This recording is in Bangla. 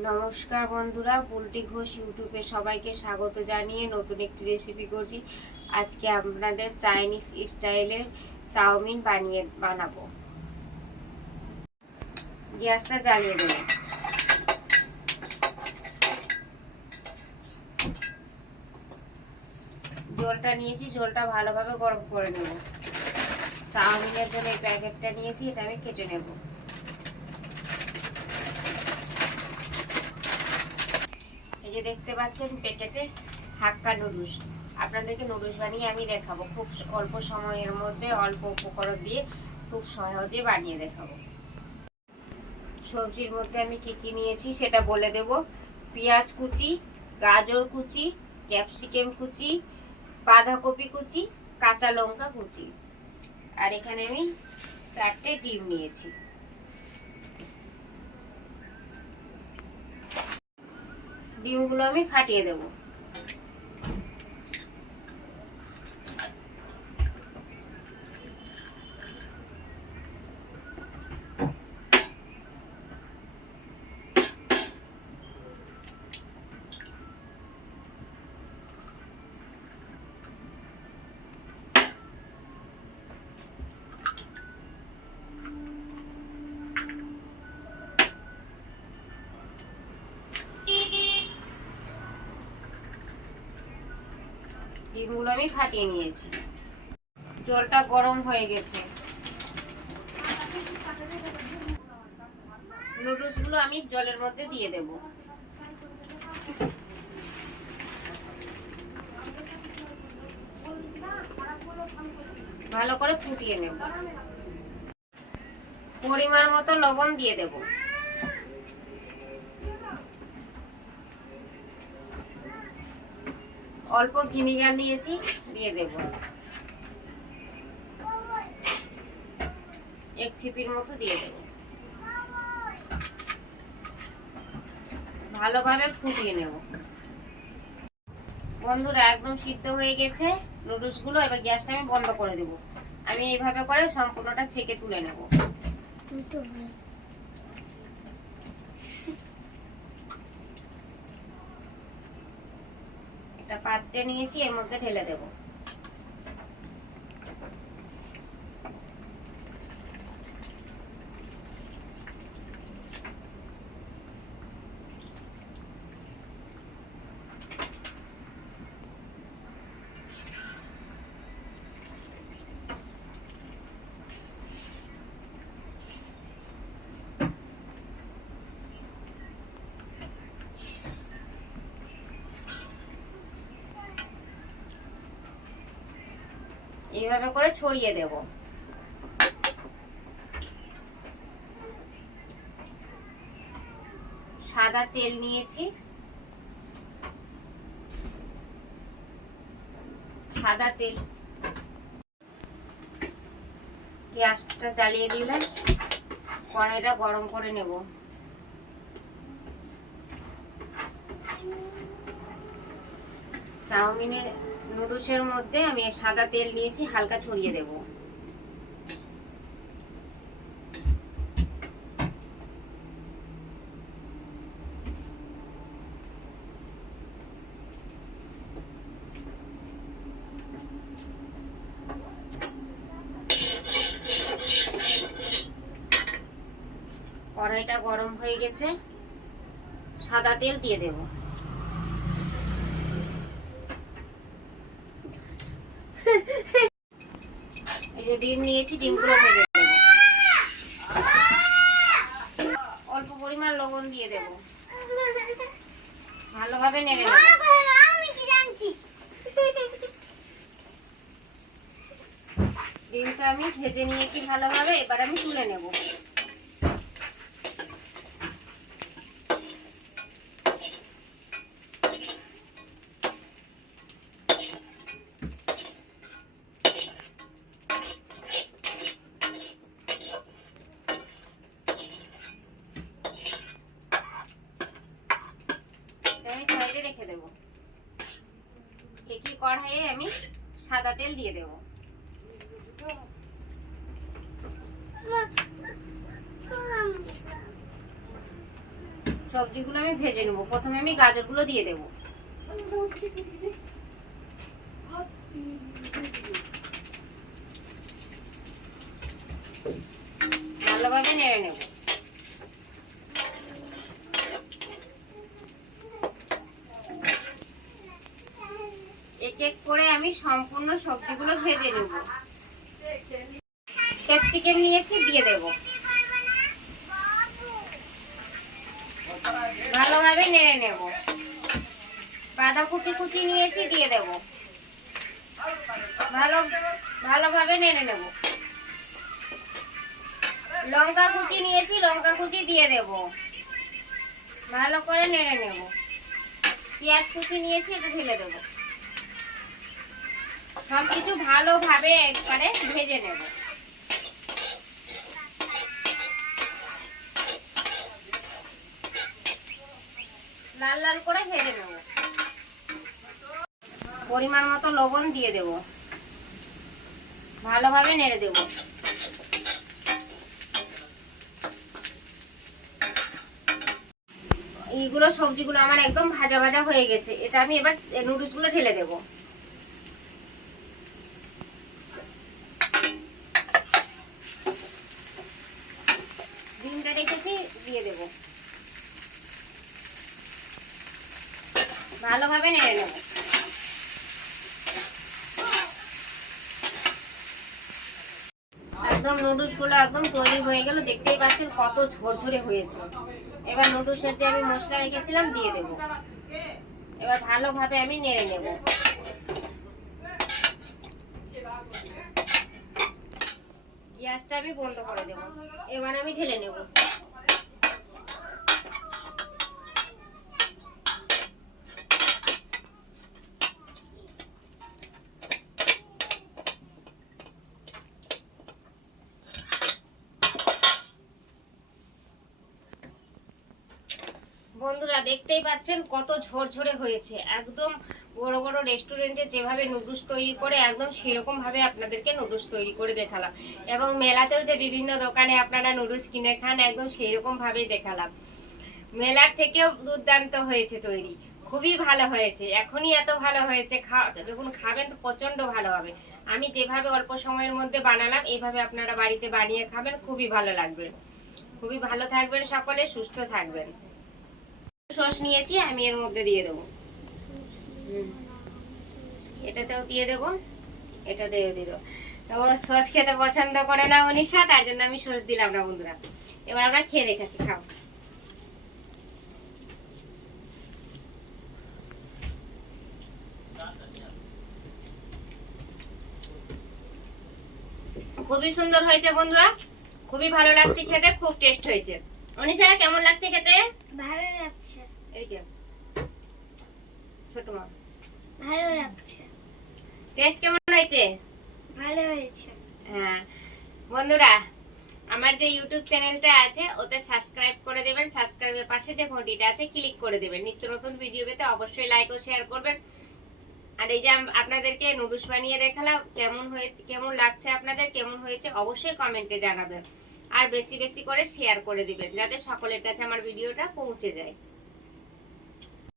নমস্কার বন্ধুরা, বুলটি ঘোষ ইউটিউবে সবাইকে স্বাগত জানিয়ে নতুন একটি রেসিপি করছি। আজকে আপনাদের চাইনিজ স্টাইলের চাউমিন বানাবো। গ্যাসটা জ্বালিয়ে দেব। জলটা নিয়েছি, জলটা ভালোভাবে গরম করে নেব। চাউমিনের জন্য এই প্যাকেটটা নিয়েছি, এটা আমি কেটে নেব। এই যে দেখতে পাচ্ছেন প্যাকেটে হাক্কা নুডলস। আপনাদেরকে নুডলস বানিয়ে আমি দেখাবো। খুব অল্প সময়ের মধ্যে অল্প উপকরণ দিয়ে খুব সহজে বানিয়ে দেখাবো। সবজির মধ্যে আমি কি কি নিয়েছি সেটা বলে দেব। পেঁয়াজ কুচি, গাজর কুচি, ক্যাপসিকাম কুচি, বাঁধাকপি কুচি, কাঁচা লঙ্কা কুচি, আর এখানে আমি 4টে ডিম নিয়েছি। ডিমগুলো আমি ফাটিয়ে দেব। ডিমগুলো আমি ফাটিয়ে নিয়েছি। জলটা গরম হয়ে গেছে। নুডলসগুলো আমি জলের মধ্যে দিয়ে দেব। ভালো করে ফুটিয়ে নেব। পরিমাণ মতো লবণ দিয়ে দেব। অল্প ভিনেগার নিয়েছি, দিয়ে দেব। 1 চিপির মতো দিয়ে দেব। ভালোভাবে ফুটিয়ে নেব। বন্ধুরা, একদম সিদ্ধ হয়ে গেছে নুডলসগুলো। এবার গ্যাসটা আমি বন্ধ করে দেব। আমি এইভাবে করে সম্পূর্ণটা ছেঁকে তুলে নেব। একটা পাত্রে নিয়েছি, এর মধ্যে ঢেলে দেব। এইভাবে করে ছড়িয়ে দেব। সাদা তেল নিয়েছি। সাদা তেল, গ্যাসটা জ্বালিয়ে দিলে কড়াইটা গরম করে নেব। চাউমিনের নুডলসের মধ্যে আমি সাদা তেল নিয়েছি, হালকা ছড়িয়ে দেব। কড়াইটা গরম হয়ে গেছে, সাদা তেল দিয়ে দেব। এই যে ডিম নিয়েছি, ডিমগুলো ভেজে দেব। অল্প পরিমাণ লবণ দিয়ে দেব। ভালোভাবে নেড়ে নেব। ডিমটা আমি ভেজে নিয়েছি ভালোভাবে, এবার আমি তুলে নেব। আমি সাইডে রেখে দেব। একই কড়াইয়ে আমি সাদা তেল দিয়ে দেব। সবজিগুলো আমি ভেজে নেবো। প্রথমে আমি গাজরগুলো দিয়ে দেবো। ভালোভাবে নেড়ে নেব। এক এক করে আমি সম্পূর্ণ সবজিগুলো ভেজে নেব। ক্যাপসিকাম নিয়েছি, দিয়ে দেব। ভালোভাবে নেড়ে নেব। বাঁধাকপি কুচি নিয়েছি, দিয়ে দেব। ভালোভাবে নেড়ে নেব। লঙ্কা কুচি নিয়েছি, লঙ্কা কুচি দিয়ে দেব। ভালো করে নেড়ে নেব। পেঁয়াজ কুচি নিয়েছি, একটু ঢেলে দেব। সবকিছু ভালোভাবে একবারে ভেজে নেব। লাল লাল করে ভেজে নেব। পরিমাণ মতো লবণ দিয়ে দেব। ভালোভাবে নেড়ে দেব। এইগুলো সবজিগুলো আমার একদম ভাজা ভাজা হয়ে গেছে। এটা আমি এবার নুডলসগুলো ঢেলে দেব। ডিমটা রেখেছি, দিয়ে দেব। ভালোভাবে নেড়ে নেব। একদম নুডলসগুলো একদম তৈরি হয়ে গেল। দেখতেই পাচ্ছেন কত ঝরঝরে হয়েছে। এবার নুডলসের যে আমি মশলা রেখেছিলাম দিয়ে দেব। এবার ভালোভাবে আমি নেড়ে নেব। গ্যাসটা আমি বন্ধ করে দেব। এবার আমি ঢেলে নেব। বন্ধুরা দেখতেই পাচ্ছেন কত ঝরঝরে হয়েছে। একদম বড় বড় রেস্টুরেন্টে যেভাবে নুডলস তৈরি করে একদম সেরকম ভাবে আপনাদেরকে নুডলস তৈরি করে দেখালাম। এবং মেলাতেও যে বিভিন্ন দোকানে আপনারা নুডলস কিনে খান একদম সেইরকম ভাবেই দেখালাম। মেলার থেকেও দুর্দান্ত হয়েছে তৈরি, খুবই ভালো হয়েছে। এখনই এত ভালো হয়েছে, যখন খাবেন তো প্রচন্ড ভালো হবে। আমি যেভাবে অল্প সময়ের মধ্যে বানালাম এইভাবে আপনারা বাড়িতে বানিয়ে খাবেন, খুবই ভালো লাগবে। খুবই ভালো থাকবেন সকলে, সুস্থ থাকবেন। সস নিয়েছি, আমি এর মধ্যে দিয়ে দেবো। এটাতেও দিয়ে দেবো, এটাতেও দিয়ে দেবো। তো সস খেতে পছন্দ করে না অনিশা, তার জন্য আমি সস দিলাম না বন্ধুরা। এবার আমরা খেয়ে দেখাচ্ছি, খাও। খুবই সুন্দর হয়েছে বন্ধুরা, খুবই ভালো লাগছে খেতে, খুব টেস্ট হয়েছে। অনিশা কেমন লাগছে খেতে? ভালো লাগছে। এই যে ছোট মা, ভালো লাগছে। টেস্ট কেমন হয়েছে? ভালো হয়েছে। হ্যাঁ বন্ধুরা, আমার যে ইউটিউব চ্যানেলটা আছে ওতে সাবস্ক্রাইব করে দেবেন। সাবস্ক্রাইবের পাশে যে ঘন্টিটা আছে ক্লিক করে দেবেন। নিত্য নতুন ভিডিও পেতে অবশ্যই লাইক ও শেয়ার করবেন। আর এই যে আপনাদেরকে নুডলস বানিয়ে দেখালাম, কেমন হয়েছে, কেমন লাগছে আপনাদের, কেমন হয়েছে অবশ্যই কমেন্টে জানাবেন। আর বেশি বেশি করে শেয়ার করে দিবেন যাতে সকলের কাছে আমার ভিডিওটা পৌঁছে যায়।